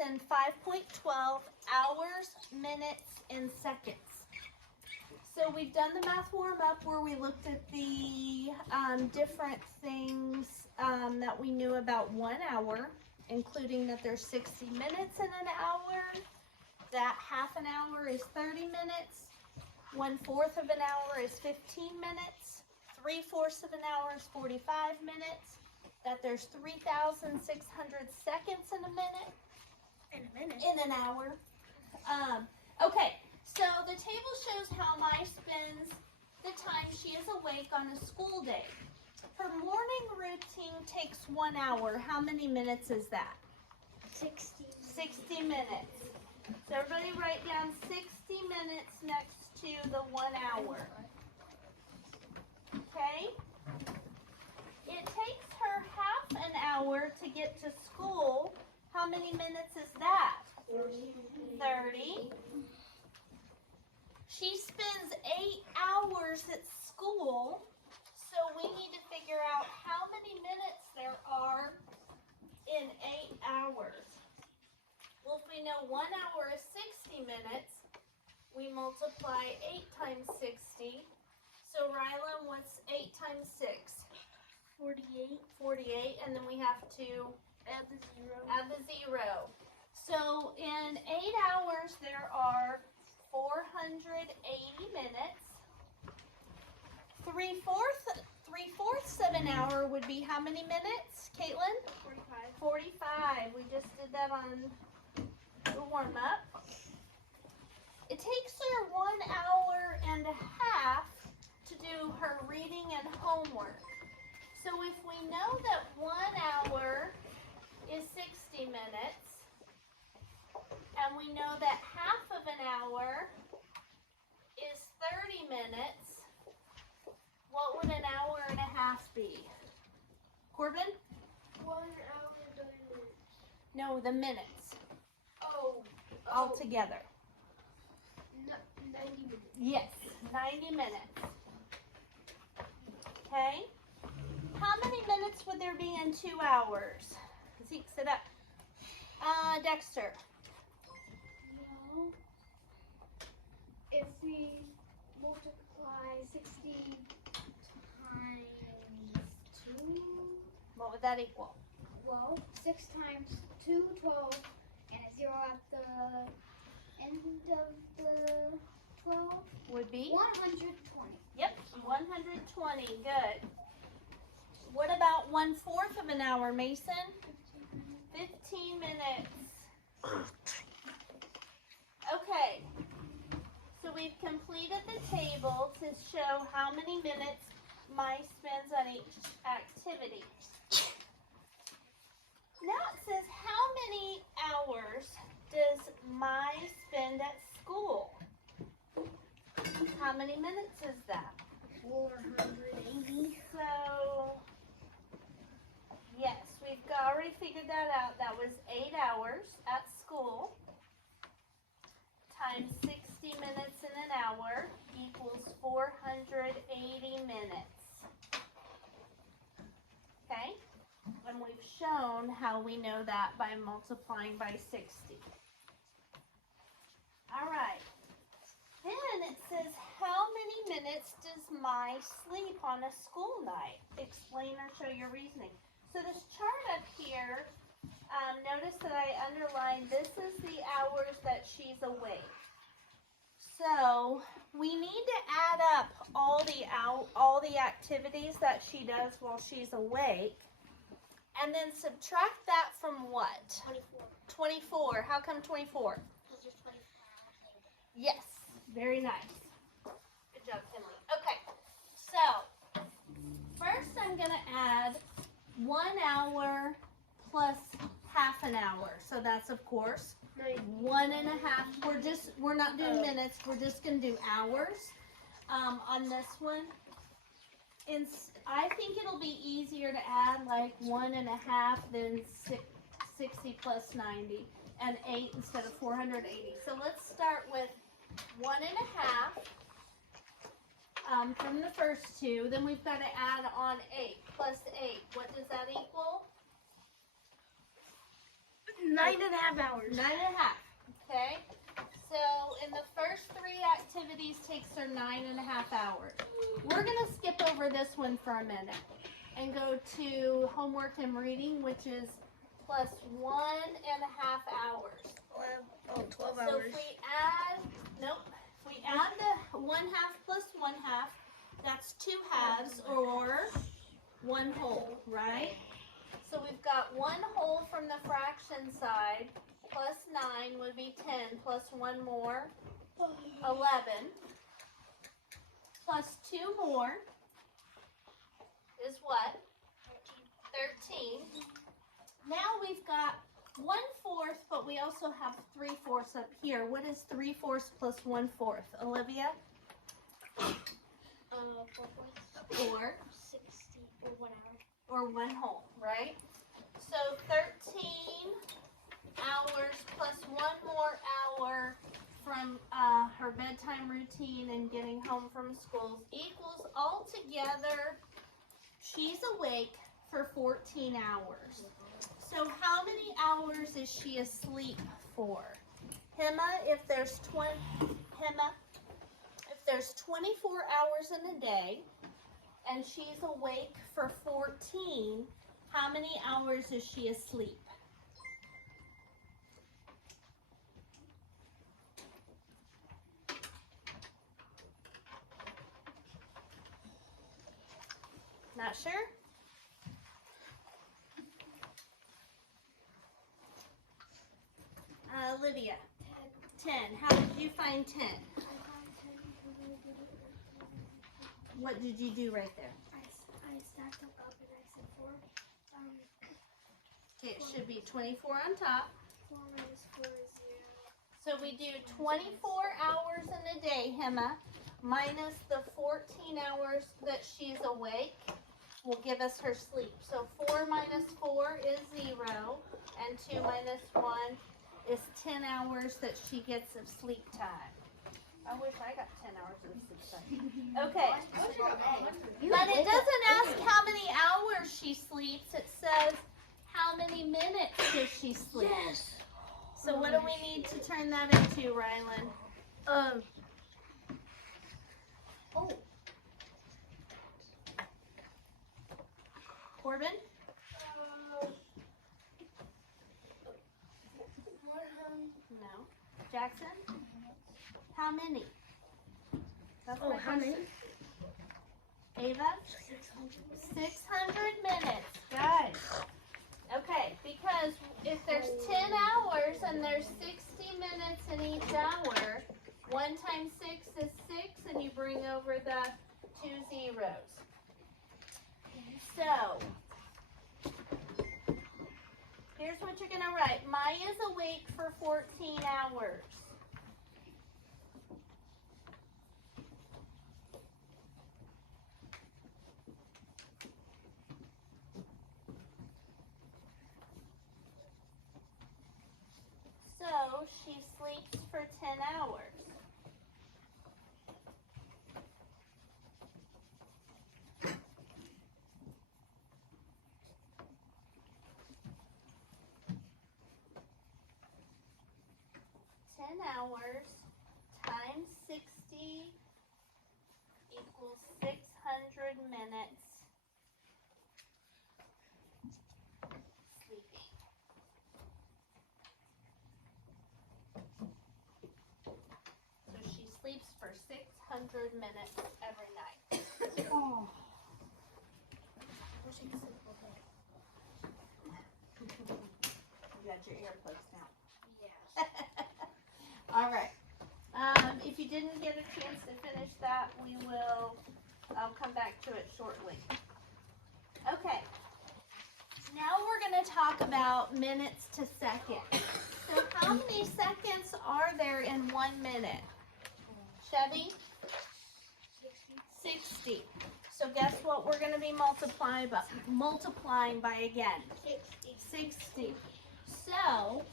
lesson 5.12, hours, minutes, and seconds. So we've done the math warm-up where we looked at the different things that we knew about 1 hour, including that there's 60 minutes in an hour, that half an hour is 30 minutes, 1/4 of an hour is 15 minutes, 3/4 of an hour is 45 minutes, that there's 3,600 seconds in a minute. In an hour. Okay, so the table shows how Mai spends the time she is awake on a school day. Her morning routine takes 1 hour. How many minutes is that? 60. 60 minutes. So everybody write down 60 minutes next to the 1 hour. Okay? It takes her half an hour to get to school. How many minutes is that? 30. She spends 8 hours at school, so we need to figure out how many minutes there are in 8 hours. Well, if we know 1 hour is 60 minutes, we multiply 8 times 60. So Rylan, what's 8 times 6? 48. 48, and then we have to Add the 0. add the 0. So in 8 hours, there are 480 minutes. 3/4 of an hour would be how many minutes, Caitlin? 45. 45. We just did that on the warm-up. It takes her 1 hour and a half to do her reading and homework. So if we know that 1 hour is 60 minutes, and we know that half of an hour is 30 minutes, what would an hour and a half be? Corbin? 1 hour and 30 minutes. No, the minutes Oh. all together. 90 minutes. Yes, 90 minutes. Okay. How many minutes would there be in 2 hours? Zeke, sit up. Dexter. Well, if we multiply 60 times 2, What would that equal? well, 6 times 2, 12, and a 0 at the end of the 12, Would be? 120. Yep, 120. Good. What about 1/4 of an hour, Mason? 15 minutes. Okay. So we've completed the table to show how many minutes Mai spends on each activity. Now it says how many hours does Mai spend at school? How many minutes is that? 480. So, yes, we've already figured that out. That was 8 hours at school times 60 minutes in an hour equals 480 minutes. Okay? And we've shown how we know that by multiplying by 60. All right. Then it says, how many minutes does Mai sleep on a school night? Explain or show your reasoning. So this chart up here, notice that I underlined, this is the hours that she's awake. So we need to add up all the activities that she does while she's awake, and then subtract that from what? 24. 24. How come 24? Because there's 25. Yes. Very nice. Good job, Kinley. Okay, so first I'm going to add 1 hour plus half an hour. So that's, of course, 1.5. We're not doing minutes. We're just going to do hours on this one. And I think it'll be easier to add like 1.5 than 60 plus 90 and 8 instead of 480. So let's start with 1.5 from the first two. Then we've got to add on 8 plus 8. What does that equal? 90. 9.5 hours. 9.5. Okay. So in the first 3 activities takes her 9.5 hours. We're gonna skip over this one for a minute and go to homework and reading, which is plus 1.5 hours. 12 So hours. if we add, if we add the 1/2 plus 1/2, that's 2 halves or 1 whole, right? So we've got 1 whole from the fraction side, plus 9 would be 10, plus 1 more, 11, plus 2 more is what? 13. Now we've got 1/4, but we also have 3/4 up here. What is 3/4 plus 1/4? Olivia? 4. 60 or 1 hour. Or 1 whole, right? So 13 hours plus 1 more hour from her bedtime routine and getting home from school equals altogether, she's awake for 14 hours. So how many hours is she asleep for? Hema, if there's 24 hours in a day and she's awake for 14, how many hours is she asleep? Not sure? Olivia, 10. How did you find 10? What did you do right there? I stacked them up and I said 4. Okay, it should be 24 on top. 4 minus 4 is 0. So we do 24 hours in a day, Hema, minus the 14 hours that she's awake will give us her sleep. So 4 minus 4 is 0, and 2 minus 1 is 10 hours that she gets of sleep time. I wish I got 10 hours of sleep time. Okay, but it doesn't ask how many hours she sleeps. It says how many minutes does she sleep. Yes. So what do we need to turn that into, Rylan? Corbin? No. Jackson? How many? That's my how many? question. Ava? 600 minutes. Guys. Okay, because if there's 10 hours and there's 60 minutes in each hour, 1 times 6 is 6, and you bring over the 2 zeros. So, here's what you're going to write. Maya's awake for 14 hours. So, she sleeps for 10 hours. Hours times 60 equals 600 minutes sleeping. So she sleeps for 600 minutes every night. Oh. You got your earplugs now. Yes. All right. If you didn't get a chance to finish that, I'll come back to it shortly. Okay. Now we're going to talk about minutes to seconds. So how many seconds are there in 1 minute? Chevy? 60. So guess what we're going to be multiplying by again? 60. So,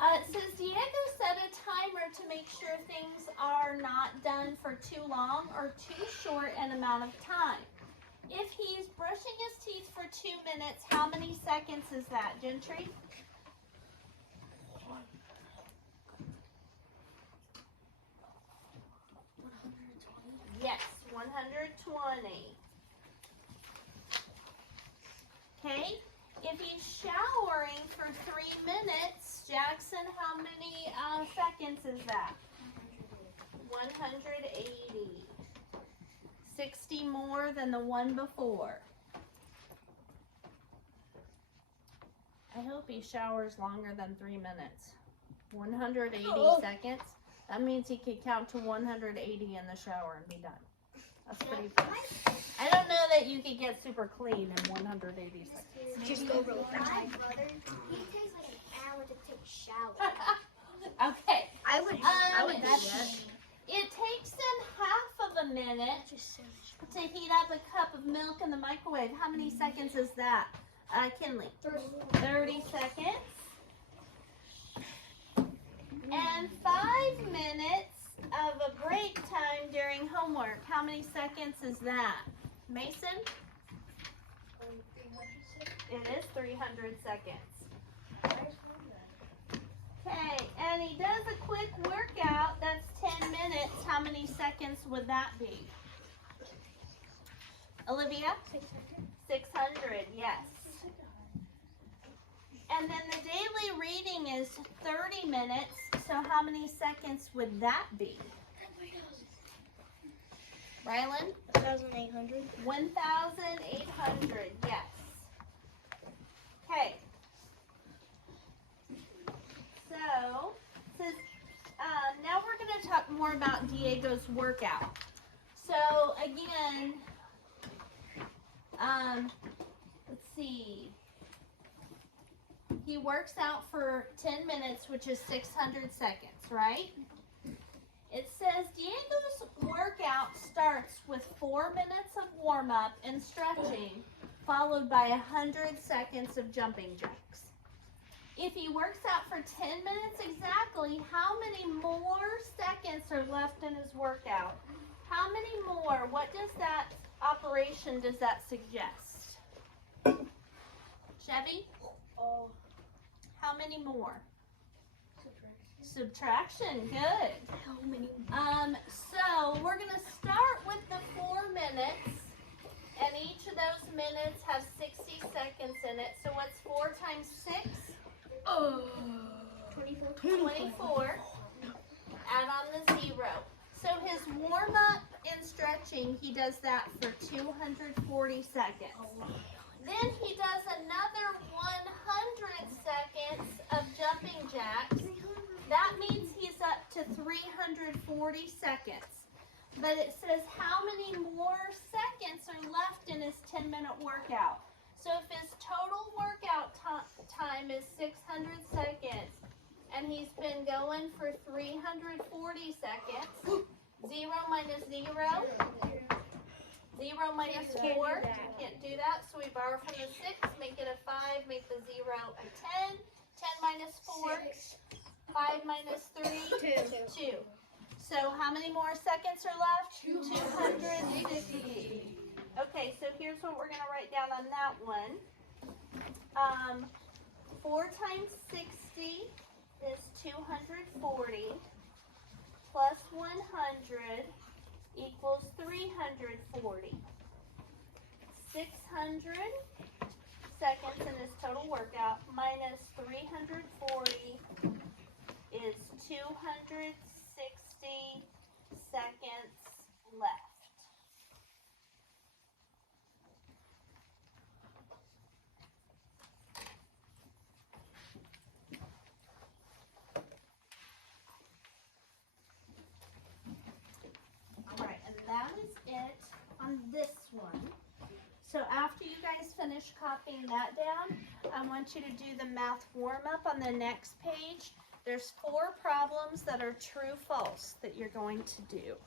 it says Diego set a timer to make sure things are not done for too long or too short an amount of time. If he's brushing his teeth for 2 minutes, how many seconds is that, Gentry? Yes, 120. Okay, if he's showering for 3 minutes, Jackson, how many seconds is that? 180. 60 more than the one before. I hope he showers longer than 3 minutes. 180 seconds. That means he could count to 180 in the shower and be done. That's pretty fast. I don't know that you could get super clean in 180 seconds. Just go really fast. My brother, he takes like an hour to take a shower. Okay. I would do that. It takes him half of a minute to heat up a cup of milk in the microwave. How many seconds is that, Kinley? 30 seconds. And 5 minutes of a break time during homework. How many seconds is that? Mason? It is 300 seconds. Okay, and he does a quick workout. That's 10 minutes. How many seconds would that be? Olivia? 600, yes. And then the daily reading is 30 minutes. So how many seconds would that be? Rylan? 1,800. 1,800, yes. Okay. So, now we're going to talk more about Diego's workout. So, again, let's see. He works out for 10 minutes, which is 600 seconds, right? It says Diego's workout starts with 4 minutes of warm-up and stretching, followed by 100 seconds of jumping jacks. If he works out for 10 minutes exactly, how many more seconds are left in his workout? How many more? What does that operation does that suggest? Chevy? How many more? Subtraction, good. How many? So we're gonna start with the 4 minutes, and each of those minutes have 60 seconds in it. So what's 4 times 6? 24. Add on the 0. So his warm-up and stretching, he does that for 240 seconds. Then he does another 100 seconds of jumping jacks. That means he's up to 340 seconds. But it says how many more seconds are left in his 10-minute workout. So if his total workout time is 600 seconds, and he's been going for 340 seconds, 0 minus 0, 0 minus 4, can't do that, so we borrow from the 6, make it a 5, make the 0 a 10, 10 minus 4, 5 minus 3, 2. So how many more seconds are left? 260. Okay, so here's what we're going to write down on that one. 4 times 60 is 240 plus 100 equals 340. 600 seconds in his total workout minus 340 is 260 seconds left. Alright, and that is it on this one. So after you guys finish copying that down, I want you to do the math warm-up on the next page. There's 4 problems that are true-false that you're going to do.